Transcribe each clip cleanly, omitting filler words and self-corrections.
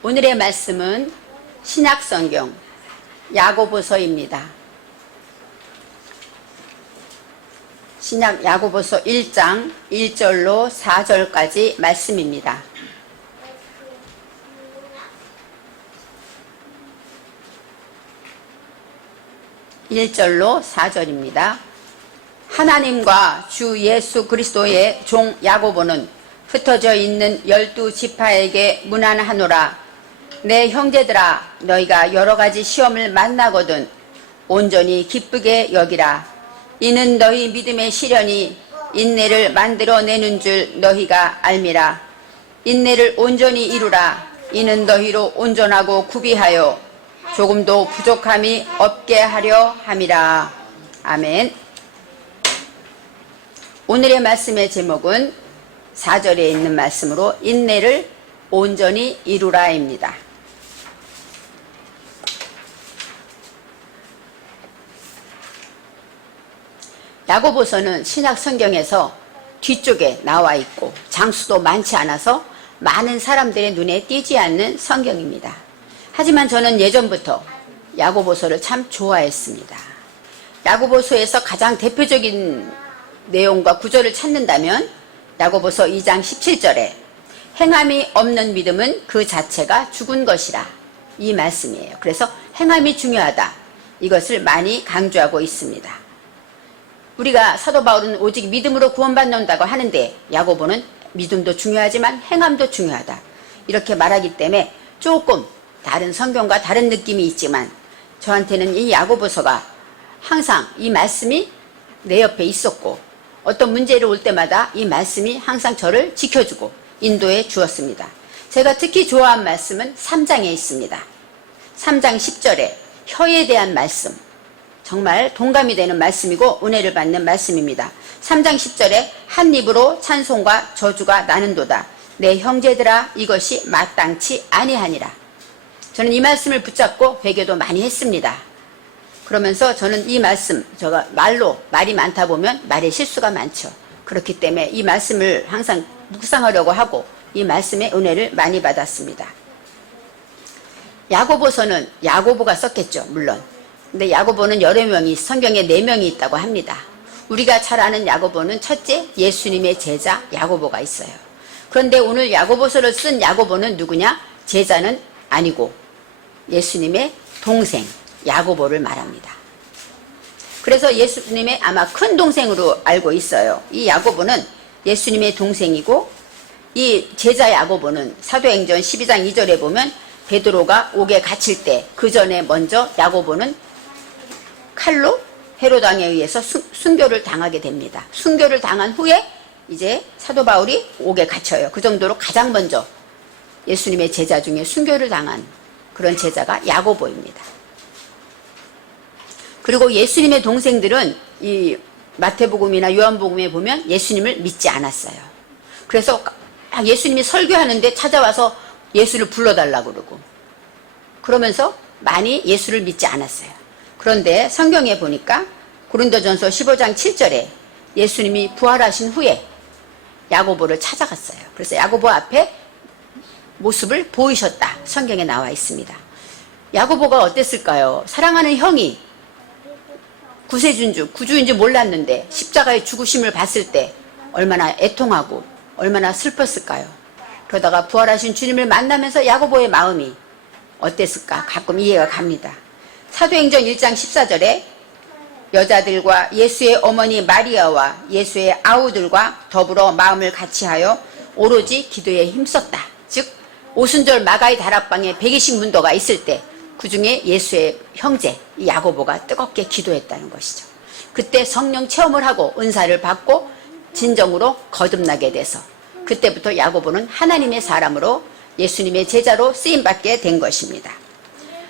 오늘의 말씀은 신약성경 야고보서입니다. 신약 야고보서 1장 1절로 4절까지 말씀입니다. (1절로 4절입니다) 하나님과 주 예수 그리스도의 종 야고보는 흩어져 있는 12지파에게 문안하노라. 내 형제들아, 너희가 여러가지 시험을 만나거든 온전히 기쁘게 여기라. 이는 너희 믿음의 시련이 인내를 만들어내는 줄 너희가 알미라. 인내를 온전히 이루라. 이는 너희로 온전하고 구비하여 조금도 부족함이 없게 하려 함이라. 아멘. 오늘의 말씀의 제목은 4절에 있는 말씀으로 인내를 온전히 이루라입니다. 야고보서는 신약 성경에서 뒤쪽에 나와 있고 장수도 많지 않아서 많은 사람들의 눈에 띄지 않는 성경입니다. 하지만 저는 예전부터 야고보서를 참 좋아했습니다. 야고보서에서 가장 대표적인 내용과 구절을 찾는다면 야고보서 2장 17절에 행함이 없는 믿음은 그 자체가 죽은 것이라, 이 말씀이에요. 그래서 행함이 중요하다, 이것을 많이 강조하고 있습니다. 우리가 사도 바울은 오직 믿음으로 구원받는다고 하는데 야고보는 믿음도 중요하지만 행함도 중요하다, 이렇게 말하기 때문에 조금 다른 성경과 다른 느낌이 있지만 저한테는 이 야고보서가 항상 이 말씀이 내 옆에 있었고 어떤 문제를 올 때마다 이 말씀이 항상 저를 지켜주고 인도해 주었습니다. 제가 특히 좋아한 말씀은 3장에 있습니다. 3장 10절에 혀에 대한 말씀, 정말 동감이 되는 말씀이고 은혜를 받는 말씀입니다. 3장 10절에 한 입으로 찬송과 저주가 나는도다. 내 형제들아, 이것이 마땅치 아니하니라. 저는 이 말씀을 붙잡고 회개도 많이 했습니다. 그러면서 저는 이 말씀, 말이 많다 보면 말에 실수가 많죠. 그렇기 때문에 이 말씀을 항상 묵상하려고 하고 이 말씀의 은혜를 많이 받았습니다. 야고보서는 야고보가 썼겠죠, 물론. 근데 야고보는 여러 명이, 성경에 4명이 있다고 합니다. 우리가 잘 아는 야고보는 첫째, 예수님의 제자 야고보가 있어요. 그런데 오늘 야고보서를 쓴 야고보는 누구냐? 제자는 아니고 예수님의 동생 야고보를 말합니다. 그래서 예수님의 아마 큰 동생으로 알고 있어요. 이 야고보는 예수님의 동생이고, 이 제자 야고보는 사도행전 12장 2절에 보면 베드로가 옥에 갇힐 때 그 전에 먼저 야고보는 칼로 헤롯 왕에 의해서 순교를 당하게 됩니다. 순교를 당한 후에 이제 사도 바울이 옥에 갇혀요. 그 정도로 가장 먼저 예수님의 제자 중에 순교를 당한 그런 제자가 야고보입니다. 그리고 예수님의 동생들은 이 마태복음이나 요한복음에 보면 예수님을 믿지 않았어요. 그래서 예수님이 설교하는데 찾아와서 예수를 불러달라고 그러고, 그러면서 많이 예수를 믿지 않았어요. 그런데 성경에 보니까 고린도전서 15장 7절에 예수님이 부활하신 후에 야고보를 찾아갔어요. 그래서 야고보 앞에 모습을 보이셨다, 성경에 나와 있습니다. 야고보가 어땠을까요? 사랑하는 형이 구주인지 몰랐는데 십자가의 죽으심을 봤을 때 얼마나 애통하고 얼마나 슬펐을까요? 그러다가 부활하신 주님을 만나면서 야고보의 마음이 어땠을까 가끔 이해가 갑니다. 사도행전 1장 14절에 여자들과 예수의 어머니 마리아와 예수의 아우들과 더불어 마음을 같이하여 오로지 기도에 힘썼다. 즉 오순절 마가의 다락방에 120 문도가 있을 때 그 중에 예수의 형제 야고보가 뜨겁게 기도했다는 것이죠. 그때 성령 체험을 하고 은사를 받고 진정으로 거듭나게 돼서 그때부터 야고보는 하나님의 사람으로 예수님의 제자로 쓰임받게 된 것입니다.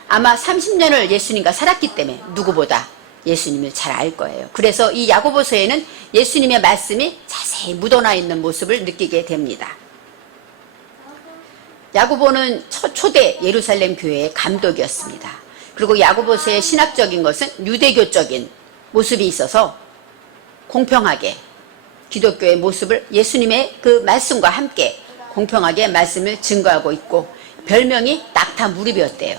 아마 30년을 예수님과 살았기 때문에 누구보다 예수님을 잘 알 거예요. 그래서 이 야고보서에는 예수님의 말씀이 자세히 묻어나 있는 모습을 느끼게 됩니다. 야고보는 초대 예루살렘 교회의 감독이었습니다. 그리고 야고보서의 신학적인 것은 유대교적인 모습이 있어서 공평하게 기독교의 모습을 예수님의 그 말씀과 함께 공평하게 말씀을 증거하고 있고, 별명이 낙타 무릎이었대요.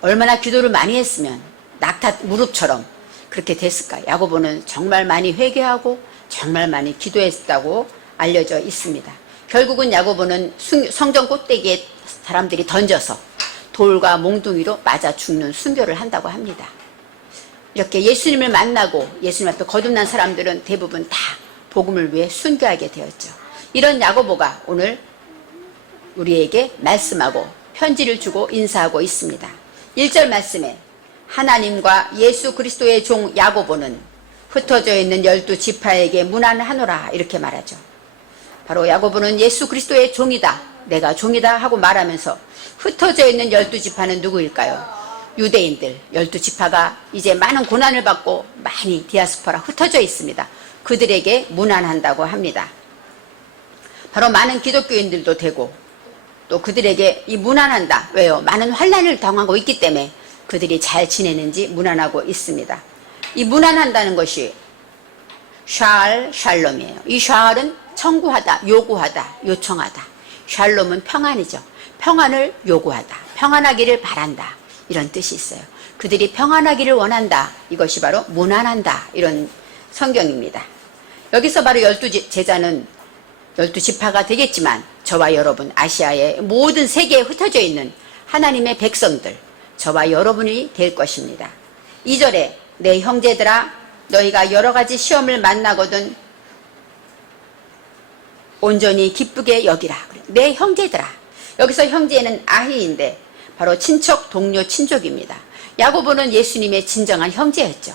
얼마나 기도를 많이 했으면 낙타 무릎처럼 그렇게 됐을까. 야고보는 정말 많이 회개하고 정말 많이 기도했다고 알려져 있습니다. 결국은 야고보는 성전 꼭대기에 사람들이 던져서 돌과 몽둥이로 맞아 죽는 순교를 한다고 합니다. 이렇게 예수님을 만나고 예수님 앞에 거듭난 사람들은 대부분 다 복음을 위해 순교하게 되었죠. 이런 야고보가 오늘 우리에게 말씀하고 편지를 주고 인사하고 있습니다. 1절 말씀에 하나님과 예수 그리스도의 종 야고보는 흩어져 있는 12지파에게 문안하노라 이렇게 말하죠. 바로 야고보는 예수 그리스도의 종이다, 내가 종이다 하고 말하면서 흩어져 있는 12지파는 누구일까요? 유대인들 12지파가 이제 많은 고난을 받고 많이 디아스포라 흩어져 있습니다. 그들에게 문안한다고 합니다. 바로 많은 기독교인들도 되고 또 그들에게 이 문안한다. 왜요? 많은 환난을 당하고 있기 때문에 그들이 잘 지내는지 문안하고 있습니다. 이 문안한다는 것이 샬롬이에요. 이 샬은 청구하다, 요구하다, 요청하다. 샬롬은 평안이죠. 평안을 요구하다, 평안하기를 바란다, 이런 뜻이 있어요. 그들이 평안하기를 원한다. 이것이 바로 문안한다, 이런 성경입니다. 여기서 바로 12제자는 12지파가 되겠지만 저와 여러분, 아시아의 모든 세계에 흩어져 있는 하나님의 백성들, 저와 여러분이 될 것입니다. 2절에 내 형제들아 너희가 여러 가지 시험을 만나거든 온전히 기쁘게 여기라. 내 형제들아. 여기서 형제는 아히인데 바로 친척, 동료, 친족입니다. 야고보는 예수님의 진정한 형제였죠.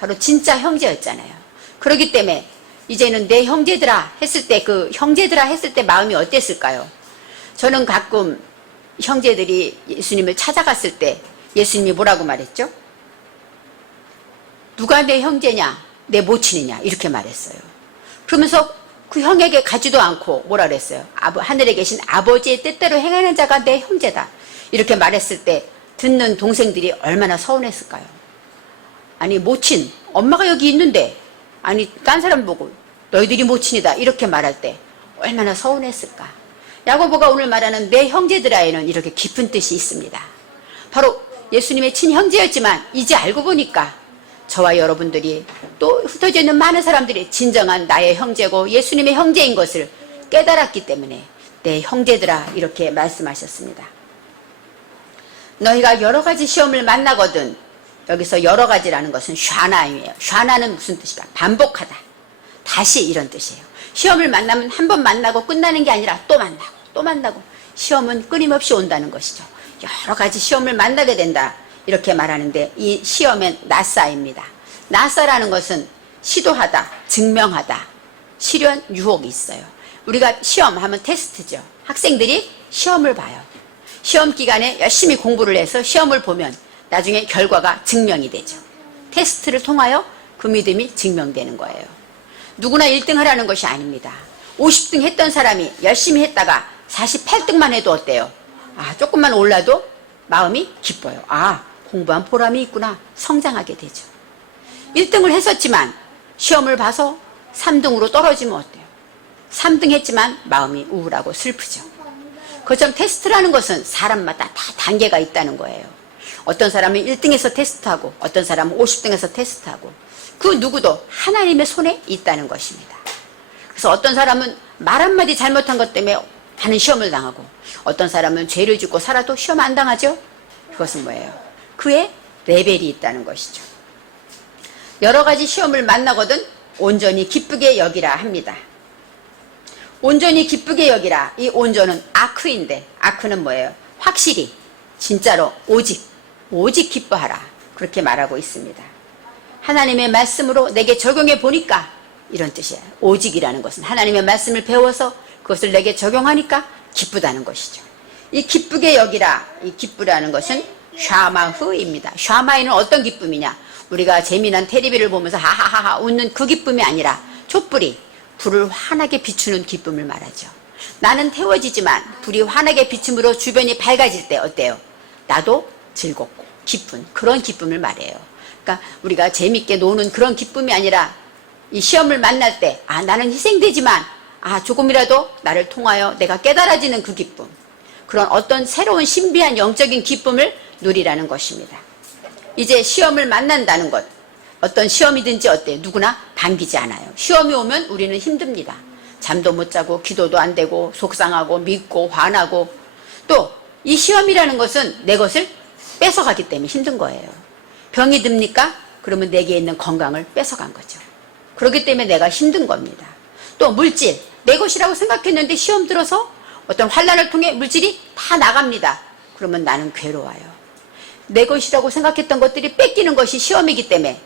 바로 진짜 형제였잖아요. 그렇기 때문에 이제는 내 형제들아 했을 때, 그 형제들아 했을 때 마음이 어땠을까요? 저는 가끔 형제들이 예수님을 찾아갔을 때 예수님이 뭐라고 말했죠? 누가 내 형제냐, 내 모친이냐, 이렇게 말했어요. 그러면서 그 형에게 가지도 않고 뭐라 그랬어요? 하늘에 계신 아버지의 뜻대로 행하는 자가 내 형제다, 이렇게 말했을 때 듣는 동생들이 얼마나 서운했을까요? 아니, 모친, 엄마가 여기 있는데, 아니 딴 사람 보고 너희들이 모친이다 이렇게 말할 때 얼마나 서운했을까. 야고보가 오늘 말하는 내 형제들아에는 이렇게 깊은 뜻이 있습니다. 바로 예수님의 친형제였지만 이제 알고 보니까 저와 여러분들이 또 흩어져 있는 많은 사람들이 진정한 나의 형제고 예수님의 형제인 것을 깨달았기 때문에 내 형제들아 이렇게 말씀하셨습니다. 너희가 여러 가지 시험을 만나거든. 여기서 여러 가지라는 것은 샤나임이에요. 샤나는 무슨 뜻일까? 반복하다, 다시, 이런 뜻이에요. 시험을 만나면 한 번 만나고 끝나는 게 아니라 또 만나고 또 만나고, 시험은 끊임없이 온다는 것이죠. 여러 가지 시험을 만나게 된다 이렇게 말하는데 이 시험은 나사입니다. 나사라는 것은 시도하다, 증명하다, 시련, 유혹이 있어요. 우리가 시험하면 테스트죠. 학생들이 시험을 봐요. 시험 기간에 열심히 공부를 해서 시험을 보면 나중에 결과가 증명이 되죠. 테스트를 통하여 그 믿음이 증명되는 거예요. 누구나 1등 하라는 것이 아닙니다. 50등 했던 사람이 열심히 했다가 48등만 해도 어때요? 조금만 올라도 마음이 기뻐요. 공부한 보람이 있구나. 성장하게 되죠. 1등을 했었지만 시험을 봐서 3등으로 떨어지면 어때요? 3등 했지만 마음이 우울하고 슬프죠. 그처럼 테스트라는 것은 사람마다 다 단계가 있다는 거예요. 어떤 사람은 1등에서 테스트하고 어떤 사람은 50등에서 테스트하고, 그 누구도 하나님의 손에 있다는 것입니다. 그래서 어떤 사람은 말 한마디 잘못한 것 때문에 많은 시험을 당하고, 어떤 사람은 죄를 짓고 살아도 시험 안 당하죠? 그것은 뭐예요? 그의 레벨이 있다는 것이죠. 여러 가지 시험을 만나거든 온전히 기쁘게 여기라 합니다. 온전히 기쁘게 여기라. 이 온전은 아크인데, 아크는 뭐예요? 확실히, 진짜로, 오직 기뻐하라. 그렇게 말하고 있습니다. 하나님의 말씀으로 내게 적용해 보니까 이런 뜻이에요. 오직이라는 것은 하나님의 말씀을 배워서 그것을 내게 적용하니까 기쁘다는 것이죠. 이 기쁘게 여기라, 이 기쁘라는 것은 샤마흐입니다. 샤마이는 어떤 기쁨이냐? 우리가 재미난 테레비를 보면서 하하하하 웃는 그 기쁨이 아니라 촛불이 불을 환하게 비추는 기쁨을 말하죠. 나는 태워지지만 불이 환하게 비춤으로 주변이 밝아질 때 어때요? 나도 즐겁고 기쁜 그런 기쁨을 말해요. 그러니까 우리가 재밌게 노는 그런 기쁨이 아니라 이 시험을 만날 때 나는 희생되지만 조금이라도 나를 통하여 내가 깨달아지는 그 기쁨, 그런 어떤 새로운 신비한 영적인 기쁨을 누리라는 것입니다. 이제 시험을 만난다는 것, 어떤 시험이든지 어때요? 누구나 반기지 않아요. 시험이 오면 우리는 힘듭니다. 잠도 못 자고 기도도 안 되고 속상하고 믿고 화나고, 또 이 시험이라는 것은 내 것을 뺏어가기 때문에 힘든 거예요. 병이 듭니까? 그러면 내게 있는 건강을 뺏어간 거죠. 그렇기 때문에 내가 힘든 겁니다. 또 물질, 내 것이라고 생각했는데 시험 들어서 어떤 환난을 통해 물질이 다 나갑니다. 그러면 나는 괴로워요. 내 것이라고 생각했던 것들이 뺏기는 것이 시험이기 때문에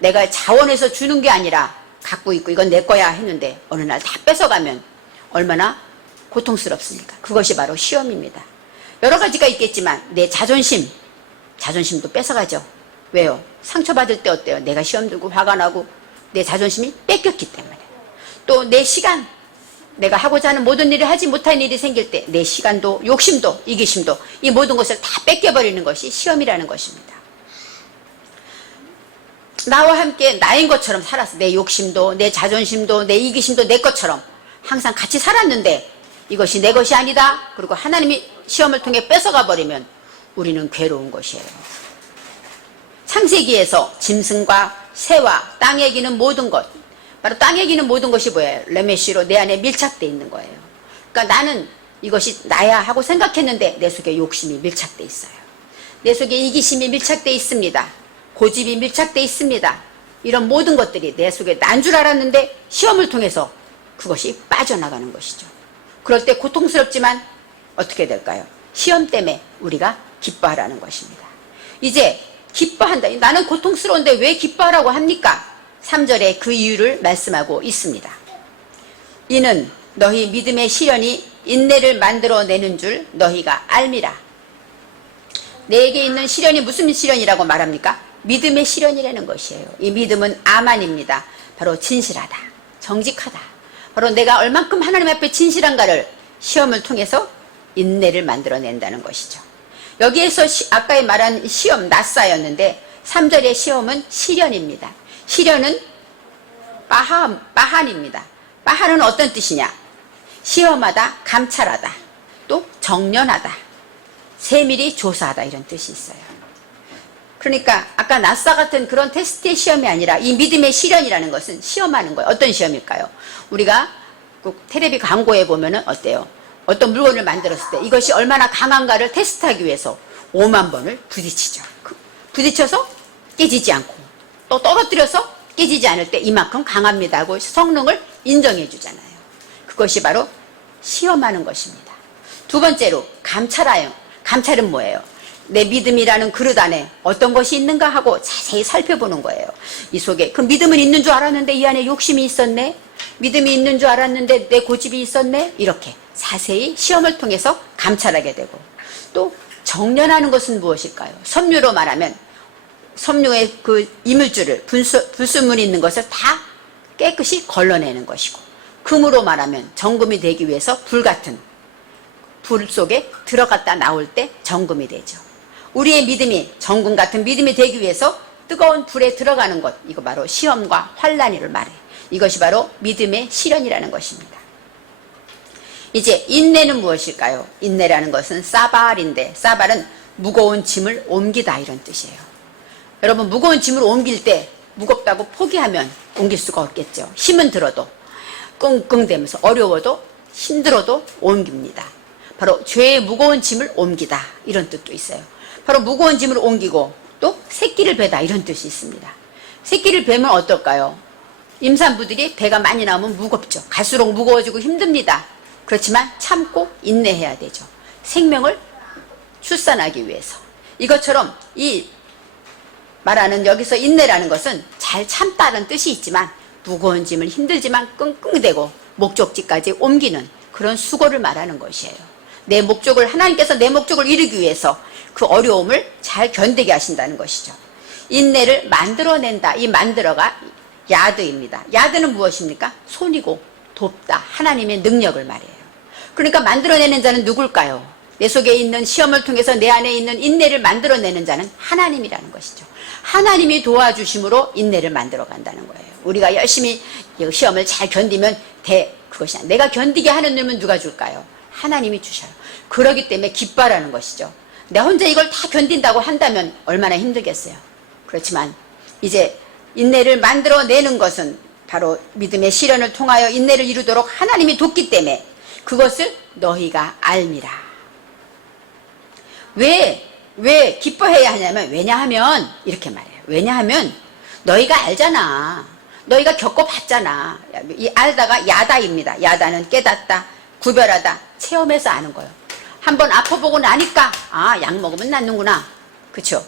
내가 자원해서 주는 게 아니라 갖고 있고 이건 내 거야 했는데 어느 날 다 뺏어가면 얼마나 고통스럽습니까? 그것이 바로 시험입니다. 여러 가지가 있겠지만 내 자존심도 뺏어가죠. 왜요? 상처받을 때 어때요? 내가 시험 들고 화가 나고 내 자존심이 뺏겼기 때문에. 또 내 시간, 내가 하고자 하는 모든 일을 하지 못한 일이 생길 때 내 시간도 욕심도 이기심도 이 모든 것을 다 뺏겨버리는 것이 시험이라는 것입니다. 나와 함께 나인 것처럼 살았어. 내 욕심도 내 자존심도 내 이기심도 내 것처럼 항상 같이 살았는데 이것이 내 것이 아니다. 그리고 하나님이 시험을 통해 뺏어가 버리면 우리는 괴로운 것이에요. 창세기에서 짐승과 새와 땅에 기는 모든 것, 바로 땅에 기는 모든 것이 뭐예요? 레메시로 내 안에 밀착되어 있는 거예요. 그러니까 나는 이것이 나야 하고 생각했는데 내 속에 욕심이 밀착되어 있어요. 내 속에 이기심이 밀착되어 있습니다. 고집이 밀착되어 있습니다. 이런 모든 것들이 내 속에 난 줄 알았는데 시험을 통해서 그것이 빠져나가는 것이죠. 그럴 때 고통스럽지만 어떻게 될까요? 시험 때문에 우리가 기뻐하라는 것입니다. 이제 기뻐한다. 나는 고통스러운데 왜 기뻐하라고 합니까? 3절에 그 이유를 말씀하고 있습니다. 이는 너희 믿음의 시련이 인내를 만들어내는 줄 너희가 알미라. 내게 있는 시련이 무슨 시련이라고 말합니까? 믿음의 시련이라는 것이에요. 이 믿음은 아만입니다. 바로 진실하다, 정직하다. 바로 내가 얼만큼 하나님 앞에 진실한가를 시험을 통해서 인내를 만들어낸다는 것이죠. 여기에서 아까 말한 시험, 낫사였는데 3절의 시험은 시련입니다. 시련은 빠한입니다. 빠한은 어떤 뜻이냐? 시험하다, 감찰하다, 또 정련하다, 세밀히 조사하다 이런 뜻이 있어요. 그러니까 아까 낫사 같은 그런 테스트의 시험이 아니라 이 믿음의 시련이라는 것은 시험하는 거예요. 어떤 시험일까요? 우리가 꼭 텔레비 광고에 보면은 어때요? 어떤 물건을 만들었을 때 이것이 얼마나 강한가를 테스트하기 위해서 5만 번을 부딪히죠. 부딪혀서 깨지지 않고 또 떨어뜨려서 깨지지 않을 때 이만큼 강합니다 하고 성능을 인정해 주잖아요. 그것이 바로 시험하는 것입니다. 두 번째로 감찰하여. 감찰은 뭐예요? 내 믿음이라는 그릇 안에 어떤 것이 있는가 하고 자세히 살펴보는 거예요. 이 속에 그 믿음은 있는 줄 알았는데 이 안에 욕심이 있었네. 믿음이 있는 줄 알았는데 내 고집이 있었네. 이렇게 자세히 시험을 통해서 감찰하게 되고, 또 정련하는 것은 무엇일까요? 섬유로 말하면 섬유의 그 이물질을 불순물이 있는 것을 다 깨끗이 걸러내는 것이고, 금으로 말하면 정금이 되기 위해서 불같은 불 속에 들어갔다 나올 때 정금이 되죠. 우리의 믿음이 정금 같은 믿음이 되기 위해서 뜨거운 불에 들어가는 것, 이거 바로 시험과 환난이를 말해. 이것이 바로 믿음의 시련이라는 것입니다. 이제 인내는 무엇일까요? 인내라는 것은 사발인데, 사발은 무거운 짐을 옮기다 이런 뜻이에요. 여러분, 무거운 짐을 옮길 때 무겁다고 포기하면 옮길 수가 없겠죠. 힘은 들어도 끙끙대면서 어려워도 힘들어도 옮깁니다. 바로 죄의 무거운 짐을 옮기다 이런 뜻도 있어요. 바로 무거운 짐을 옮기고 또 새끼를 베다 이런 뜻이 있습니다. 새끼를 베면 어떨까요? 임산부들이 배가 많이 나오면 무겁죠. 갈수록 무거워지고 힘듭니다. 그렇지만 참고 인내해야 되죠. 생명을 출산하기 위해서. 이것처럼 이 말하는 여기서 인내라는 것은 잘 참다는 뜻이 있지만 무거운 짐을 힘들지만 끙끙대고 목적지까지 옮기는 그런 수고를 말하는 것이에요. 내 목적을, 하나님께서 내 목적을 이루기 위해서 그 어려움을 잘 견디게 하신다는 것이죠. 인내를 만들어낸다. 이 만들어가 야드입니다. 야드는 무엇입니까? 손이고 돕다. 하나님의 능력을 말해요. 그러니까 만들어내는 자는 누굴까요? 내 속에 있는 시험을 통해서 내 안에 있는 인내를 만들어내는 자는 하나님이라는 것이죠. 하나님이 도와주심으로 인내를 만들어 간다는 거예요. 우리가 열심히 시험을 잘 견디면 그것이 아니라 내가 견디게 하는 놈은 누가 줄까요? 하나님이 주셔요. 그러기 때문에 기뻐하라는 것이죠. 내 혼자 이걸 다 견딘다고 한다면 얼마나 힘들겠어요. 그렇지만 이제 인내를 만들어내는 것은 바로 믿음의 시련을 통하여 인내를 이루도록 하나님이 돕기 때문에 그것을 너희가 알미라. 왜 기뻐해야 하냐면, 왜냐하면 이렇게 말해요. 왜냐하면 너희가 알잖아. 너희가 겪어봤잖아. 이 알다가 야다입니다. 야다는 깨닫다, 구별하다, 체험해서 아는 거예요. 한번 아파보고 나니까 약 먹으면 낫는구나. 그쵸?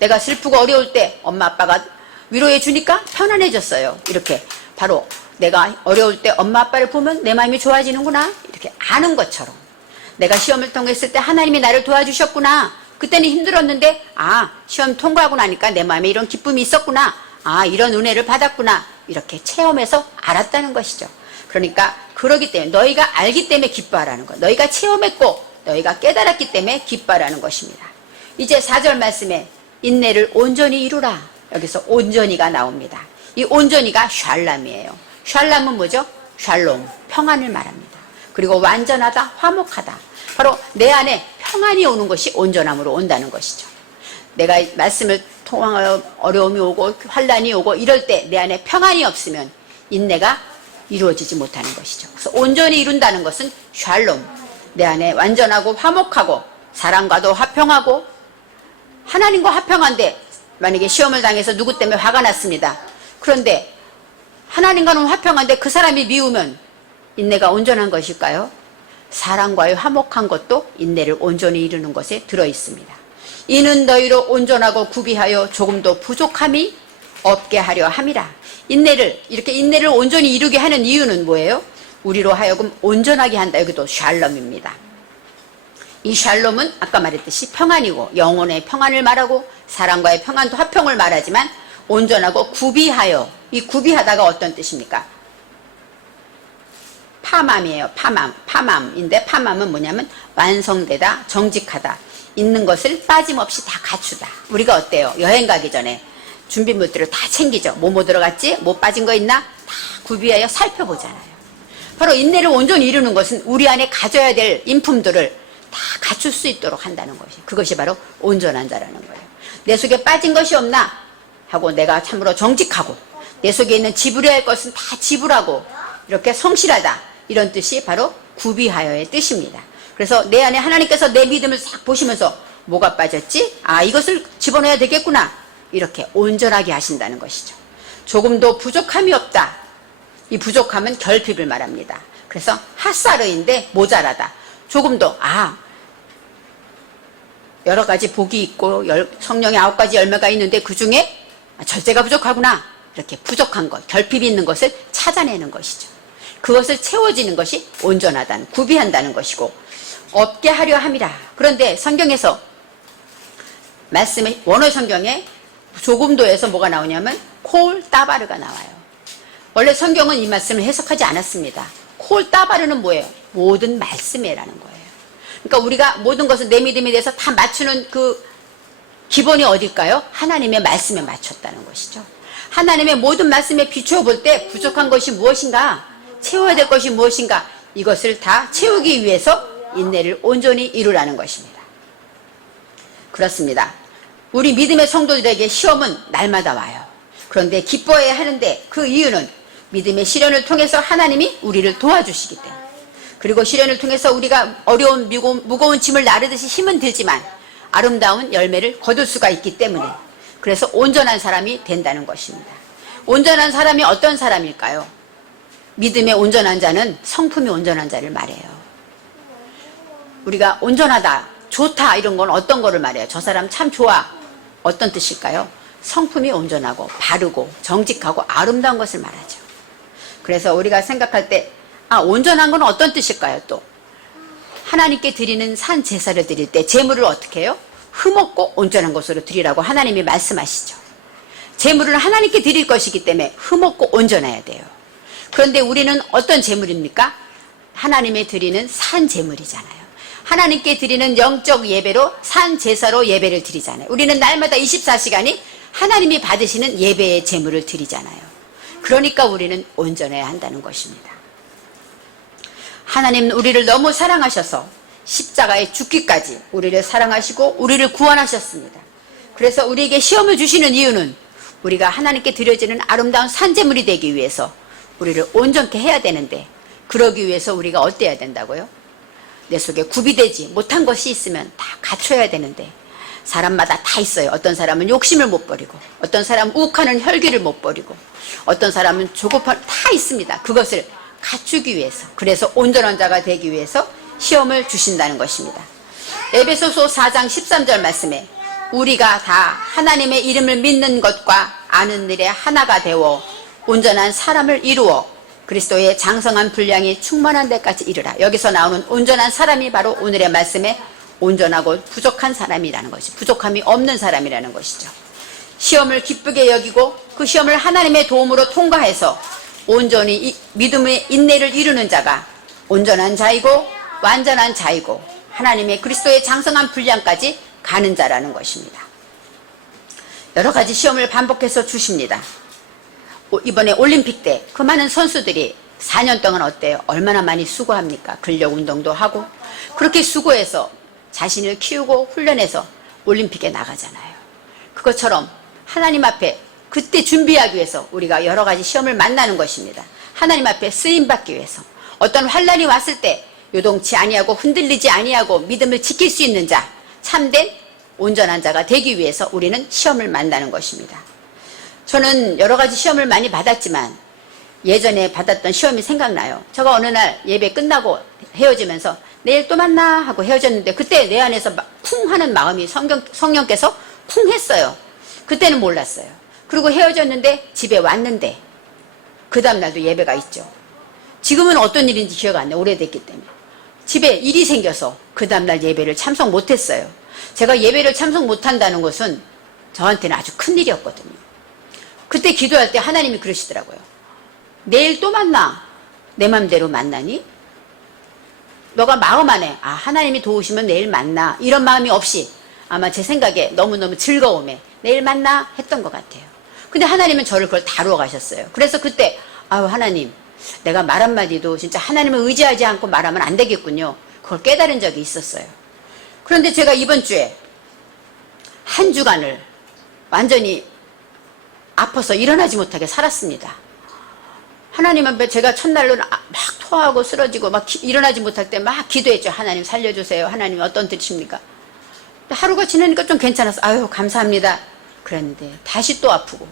내가 슬프고 어려울 때 엄마 아빠가 위로해 주니까 편안해졌어요. 이렇게 바로 내가 어려울 때 엄마 아빠를 보면 내 마음이 좋아지는구나. 이렇게 아는 것처럼 내가 시험을 통했을 때 하나님이 나를 도와주셨구나. 그때는 힘들었는데 시험 통과하고 나니까 내 마음에 이런 기쁨이 있었구나. 이런 은혜를 받았구나. 이렇게 체험해서 알았다는 것이죠. 그러니까 그러기 때문에 너희가 알기 때문에 기뻐하라는 것. 너희가 체험했고 너희가 깨달았기 때문에 기뻐하라는 것입니다. 이제 4절 말씀에 인내를 온전히 이루라. 여기서 온전히가 나옵니다. 이 온전히가 샬람이에요. 샬람은 뭐죠? 샬롬, 평안을 말합니다. 그리고 완전하다, 화목하다. 바로 내 안에 평안이 오는 것이 온전함으로 온다는 것이죠. 내가 말씀을 통하여 어려움이 오고 환난이 오고 이럴 때 내 안에 평안이 없으면 인내가 이루어지지 못하는 것이죠. 그래서 온전히 이룬다는 것은 샬롬, 내 안에 완전하고 화목하고 사람과도 화평하고 하나님과 화평한데 만약에 시험을 당해서 누구 때문에 화가 났습니다. 그런데 하나님과는 화평한데 그 사람이 미우면 인내가 온전한 것일까요? 사람과의 화목한 것도 인내를 온전히 이루는 것에 들어있습니다. 이는 너희로 온전하고 구비하여 조금도 부족함이 없게 하려 함이라. 이렇게 인내를 온전히 이루게 하는 이유는 뭐예요? 우리로 하여금 온전하게 한다. 여기도 샬롬입니다. 이 샬롬은 아까 말했듯이 평안이고 영혼의 평안을 말하고 사람과의 평안도 화평을 말하지만 온전하고 구비하여, 이 구비하다가 어떤 뜻입니까? 파맘이에요. 파맘인데 파맘은 뭐냐면 완성되다, 정직하다, 있는 것을 빠짐없이 다 갖추다. 우리가 어때요? 여행 가기 전에 준비물들을 다 챙기죠. 뭐 들어갔지? 뭐 빠진 거 있나? 다 구비하여 살펴보잖아요. 바로 인내를 온전히 이루는 것은 우리 안에 가져야 될 인품들을 다 갖출 수 있도록 한다는 것이, 그것이 바로 온전한 자라는 거예요. 내 속에 빠진 것이 없나 하고 내가 참으로 정직하고 내 속에 있는 지불해야 할 것은 다 지불하고 이렇게 성실하다, 이런 뜻이 바로 구비하여의 뜻입니다. 그래서 내 안에 하나님께서 내 믿음을 싹 보시면서 뭐가 빠졌지? 이것을 집어넣어야 되겠구나. 이렇게 온전하게 하신다는 것이죠. 조금도 부족함이 없다. 이 부족함은 결핍을 말합니다. 그래서 핫사르인데 모자라다. 조금도 여러 가지 복이 있고 성령의 9가지 열매가 있는데 그 중에 절대가 부족하구나. 이렇게 부족한 것, 결핍이 있는 것을 찾아내는 것이죠. 그것을 채워지는 것이 온전하다는, 구비한다는 것이고 없게 하려 함이라. 그런데 성경에서 말씀의 원어 성경에 조금도에서 뭐가 나오냐면 콜 따바르가 나와요. 원래 성경은 이 말씀을 해석하지 않았습니다. 콜 따바르는 뭐예요? 모든 말씀이라는 거예요. 그러니까 우리가 모든 것을 내 믿음에 대해서 다 맞추는 그 기본이 어딜까요? 하나님의 말씀에 맞췄다는 것이죠. 하나님의 모든 말씀에 비추어 볼 때 부족한 것이 무엇인가, 채워야 될 것이 무엇인가, 이것을 다 채우기 위해서 인내를 온전히 이루라는 것입니다. 그렇습니다. 우리 믿음의 성도들에게 시험은 날마다 와요. 그런데 기뻐해야 하는데 그 이유는 믿음의 시련을 통해서 하나님이 우리를 도와주시기 때문에, 그리고 시련을 통해서 우리가 어려운 무거운 짐을 나르듯이 힘은 들지만 아름다운 열매를 거둘 수가 있기 때문에, 그래서 온전한 사람이 된다는 것입니다. 온전한 사람이 어떤 사람일까요? 믿음의 온전한 자는 성품이 온전한 자를 말해요. 우리가 온전하다, 좋다, 이런 건 어떤 거를 말해요? 저 사람 참 좋아. 어떤 뜻일까요? 성품이 온전하고 바르고 정직하고 아름다운 것을 말하죠. 그래서 우리가 생각할 때 온전한 건 어떤 뜻일까요? 또 하나님께 드리는 산 제사를 드릴 때 제물을 어떻게 해요? 흠없고 온전한 것으로 드리라고 하나님이 말씀하시죠. 제물을 하나님께 드릴 것이기 때문에 흠없고 온전해야 돼요. 그런데 우리는 어떤 제물입니까? 하나님에 드리는 산 제물이잖아요. 하나님께 드리는 영적 예배로, 산 제사로 예배를 드리잖아요. 우리는 날마다 24시간이 하나님이 받으시는 예배의 제물을 드리잖아요. 그러니까 우리는 온전해야 한다는 것입니다. 하나님은 우리를 너무 사랑하셔서 십자가에 죽기까지 우리를 사랑하시고 우리를 구원하셨습니다. 그래서 우리에게 시험을 주시는 이유는 우리가 하나님께 드려지는 아름다운 산제물이 되기 위해서 우리를 온전케 해야 되는데, 그러기 위해서 우리가 어때야 된다고요? 내 속에 구비되지 못한 것이 있으면 다 갖춰야 되는데, 사람마다 다 있어요. 어떤 사람은 욕심을 못 버리고, 어떤 사람은 욱하는 혈기를 못 버리고, 어떤 사람은 조급한, 다 있습니다. 그것을 갖추기 위해서, 그래서 온전한 자가 되기 위해서 시험을 주신다는 것입니다. 에베소서 4장 13절 말씀에 우리가 다 하나님의 이름을 믿는 것과 아는 일에 하나가 되어 온전한 사람을 이루어 그리스도의 장성한 분량이 충만한 데까지 이르라. 여기서 나오는 온전한 사람이 바로 오늘의 말씀에 온전하고 부족한 사람이라는 것이, 부족함이 없는 사람이라는 것이죠. 시험을 기쁘게 여기고 그 시험을 하나님의 도움으로 통과해서 온전히 믿음의 인내를 이루는 자가 온전한 자이고 완전한 자이고 하나님의 그리스도의 장성한 분량까지 가는 자라는 것입니다. 여러 가지 시험을 반복해서 주십니다. 이번에 올림픽 때 그 많은 선수들이 4년 동안 어때요? 얼마나 많이 수고합니까? 근력 운동도 하고 그렇게 수고해서 자신을 키우고 훈련해서 올림픽에 나가잖아요. 그것처럼 하나님 앞에 그때 준비하기 위해서 우리가 여러 가지 시험을 만나는 것입니다. 하나님 앞에 쓰임받기 위해서 어떤 환난이 왔을 때 요동치 아니하고 흔들리지 아니하고 믿음을 지킬 수 있는 자, 참된 온전한 자가 되기 위해서 우리는 시험을 만나는 것입니다. 저는 여러 가지 시험을 많이 받았지만 예전에 받았던 시험이 생각나요. 제가 어느 날 예배 끝나고 헤어지면서 내일 또 만나 하고 헤어졌는데 그때 내 안에서 쿵 하는 마음이 성령께서 쿵 했어요. 그때는 몰랐어요. 그리고 헤어졌는데 집에 왔는데 그 다음날도 예배가 있죠. 지금은 어떤 일인지 기억 안 나요. 오래됐기 때문에. 집에 일이 생겨서 그 다음날 예배를 참석 못했어요. 제가 예배를 참석 못한다는 것은 저한테는 아주 큰 일이었거든요. 그때 기도할 때 하나님이 그러시더라고요. 내일 또 만나. 내 맘대로 만나니? 너가 마음 안에 하나님이 도우시면 내일 만나 이런 마음이 없이 아마 제 생각에 너무너무 즐거움에 내일 만나 했던 것 같아요. 근데 하나님은 저를 그걸 다루어 가셨어요. 그래서 그때 하나님, 내가 말 한마디도 진짜 하나님을 의지하지 않고 말하면 안 되겠군요. 그걸 깨달은 적이 있었어요. 그런데 제가 이번 주에 한 주간을 완전히 아파서 일어나지 못하게 살았습니다. 하나님 앞에 제가 첫날로 막 토하고 쓰러지고 막 일어나지 못할 때 막 기도했죠. 하나님 살려주세요. 하나님 어떤 뜻입니까? 하루가 지나니까 좀 괜찮았어. 아유 감사합니다. 그랬는데 다시 또 아프고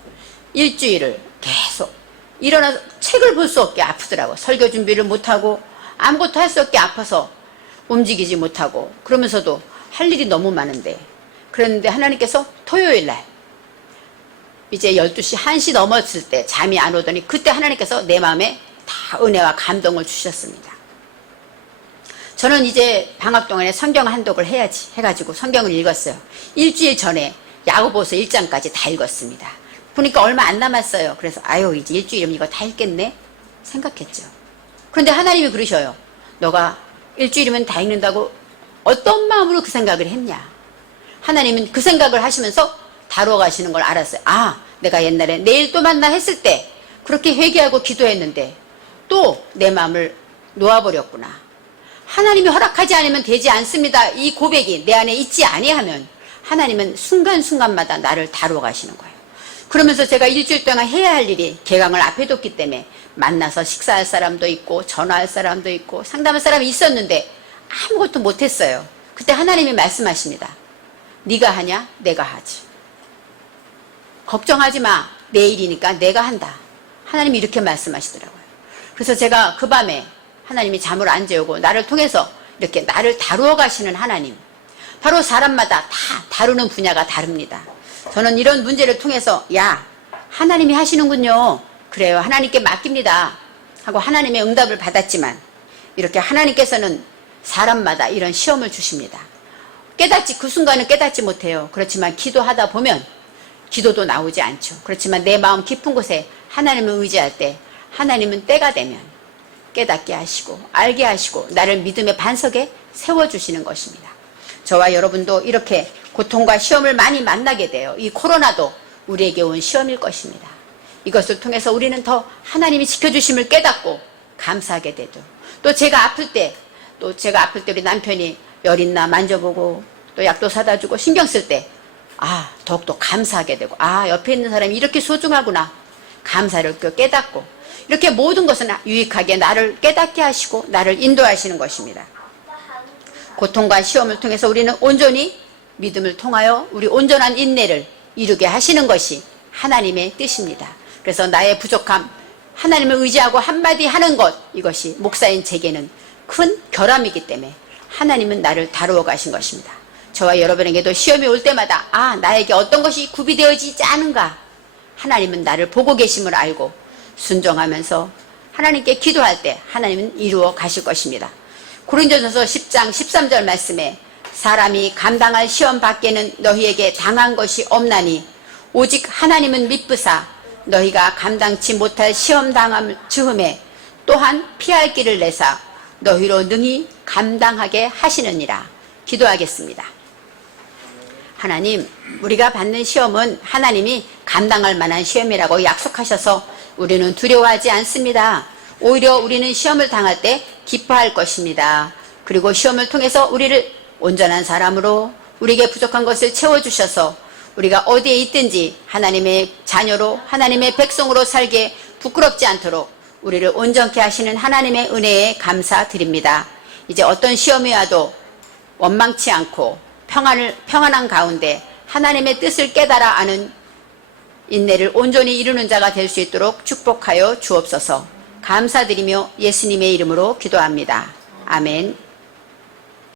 일주일을 계속 일어나서 책을 볼 수 없게 아프더라고. 설교 준비를 못하고 아무것도 할 수 없게 아파서 움직이지 못하고 그러면서도 할 일이 너무 많은데 그랬는데 하나님께서 토요일날 이제 12시 1시 넘었을 때 잠이 안 오더니 그때 하나님께서 내 마음에 다 은혜와 감동을 주셨습니다. 저는 이제 방학 동안에 성경 한독을 해야지 해가지고 성경을 읽었어요. 일주일 전에 야고보서 1장까지 다 읽었습니다. 보니까 얼마 안 남았어요. 그래서 이제 일주일이면 이거 다 읽겠네 생각했죠. 그런데 하나님이 그러셔요. 너가 일주일이면 다 읽는다고 어떤 마음으로 그 생각을 했냐. 하나님은 그 생각을 하시면서 다루어 가시는 걸 알았어요. 내가 옛날에 내일 또 만나 했을 때 그렇게 회개하고 기도했는데 또 내 마음을 놓아버렸구나. 하나님이 허락하지 않으면 되지 않습니다. 이 고백이 내 안에 있지 아니하면 하나님은 순간순간마다 나를 다루어 가시는 거예요. 그러면서 제가 일주일 동안 해야 할 일이 개강을 앞에 뒀기 때문에 만나서 식사할 사람도 있고 전화할 사람도 있고 상담할 사람이 있었는데 아무것도 못했어요. 그때 하나님이 말씀하십니다. 네가 하냐? 내가 하지. 걱정하지 마. 내 일이니까 내가 한다. 하나님이 이렇게 말씀하시더라고요. 그래서 제가 그 밤에 하나님이 잠을 안 재우고 나를 통해서 이렇게 나를 다루어 가시는 하나님. 바로 사람마다 다 다루는 분야가 다릅니다. 저는 이런 문제를 통해서 하나님이 하시는군요. 그래요. 하나님께 맡깁니다. 하고 하나님의 응답을 받았지만 이렇게 하나님께서는 사람마다 이런 시험을 주십니다. 그 순간은 깨닫지 못해요. 그렇지만 기도하다 보면 기도도 나오지 않죠. 그렇지만 내 마음 깊은 곳에 하나님을 의지할 때 하나님은 때가 되면 깨닫게 하시고 알게 하시고 나를 믿음의 반석에 세워주시는 것입니다. 저와 여러분도 이렇게 고통과 시험을 많이 만나게 돼요. 이 코로나도 우리에게 온 시험일 것입니다. 이것을 통해서 우리는 더 하나님이 지켜주심을 깨닫고 감사하게 되죠. 또 제가 아플 때 우리 남편이 열 있나 만져보고 또 약도 사다 주고 신경 쓸 때 더욱더 감사하게 되고 옆에 있는 사람이 이렇게 소중하구나 감사를 깨닫고 이렇게 모든 것은 유익하게 나를 깨닫게 하시고 나를 인도하시는 것입니다. 고통과 시험을 통해서 우리는 온전히 믿음을 통하여 우리 온전한 인내를 이루게 하시는 것이 하나님의 뜻입니다. 그래서 나의 부족함, 하나님을 의지하고 한마디 하는 것, 이것이 목사인 제게는 큰 결함이기 때문에 하나님은 나를 다루어 가신 것입니다. 저와 여러분에게도 시험이 올 때마다 나에게 어떤 것이 구비되어지지 않은가, 하나님은 나를 보고 계심을 알고 순종하면서 하나님께 기도할 때 하나님은 이루어 가실 것입니다. 고린도전서 10장 13절 말씀에 사람이 감당할 시험 밖에는 너희에게 당한 것이 없나니 오직 하나님은 미쁘사 너희가 감당치 못할 시험 당함을 즈음에 또한 피할 길을 내사 너희로 능히 감당하게 하시느니라. 기도하겠습니다. 하나님, 우리가 받는 시험은 하나님이 감당할 만한 시험이라고 약속하셔서 우리는 두려워하지 않습니다. 오히려 우리는 시험을 당할 때 기뻐할 것입니다. 그리고 시험을 통해서 우리를 온전한 사람으로 우리에게 부족한 것을 채워주셔서 우리가 어디에 있든지 하나님의 자녀로 하나님의 백성으로 살게 부끄럽지 않도록 우리를 온전케 하시는 하나님의 은혜에 감사드립니다. 이제 어떤 시험이 와도 원망치 않고 평안한 가운데 하나님의 뜻을 깨달아 아는 인내를 온전히 이루는 자가 될 수 있도록 축복하여 주옵소서. 감사드리며 예수님의 이름으로 기도합니다. 아멘.